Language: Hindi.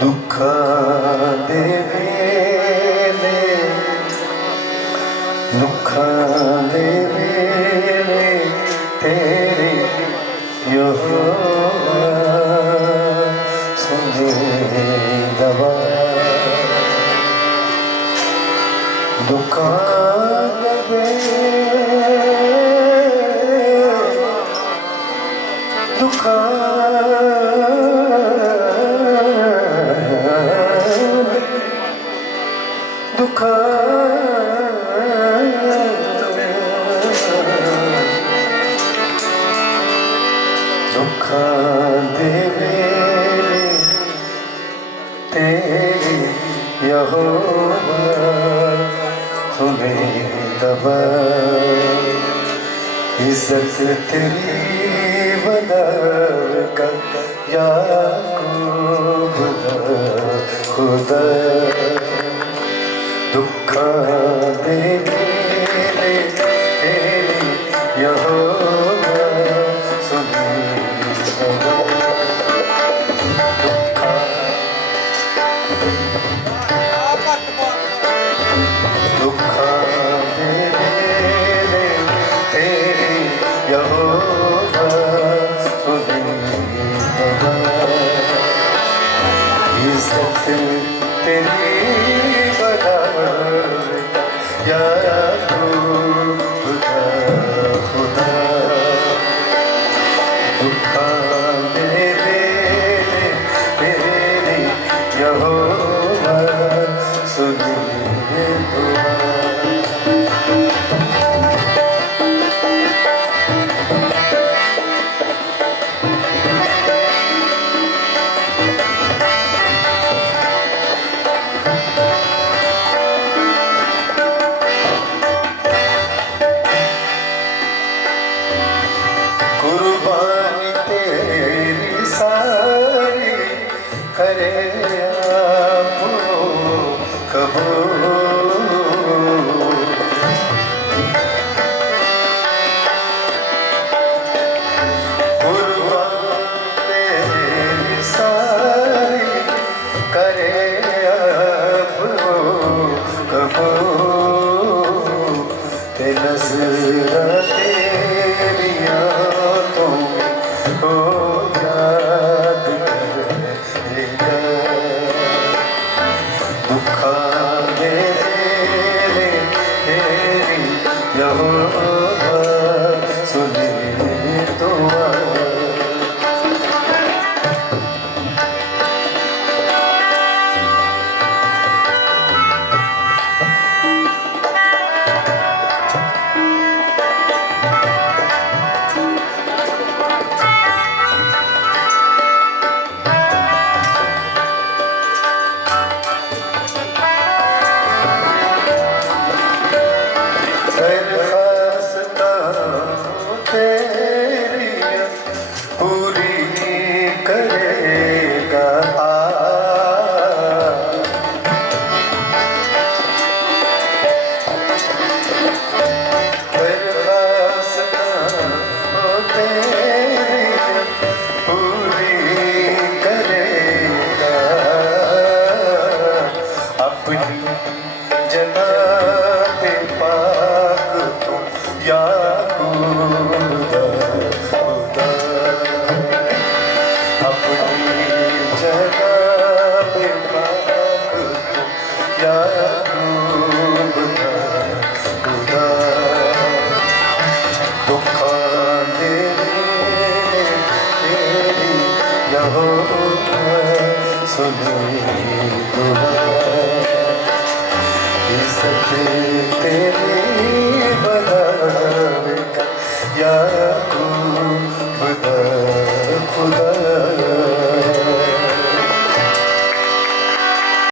दुख दे वेले दुख दे वेले तेरी यहोवा सुने दवा दुख दे दुख दुख दुख दे वेले तेरी यहोवा सुने दवा इज्जत तेरी बदर याकूब खुदा दुख दे वेले तेरी यहोवा सुने दवा दुख दे वेले तेरी यहोवा सुने दवा इज्जत तेरी बदर याकूब खुदा दुख दे वेले तेरी यहोवा सुने दुआ कुर्बानी तेरी सारी करे आपको कबूल कुर्बानी तेरी सारी करे आपको कबूल ते नज़र तेरिया तो हो याद करेगा दुख दे वेले तेरी यहोवा सुने दुआ दरख्वास्त तेरी पूरी करेगा दरख्वास्त तेरी पूरी करेगा अपनी जनाब पाक तुम याकूब खुदा अपनी जनाब पाक तुम याकूब खुदा दुख दे वेले तेरी यहोवा सुने दुआ इज्जत तेरी बदर यार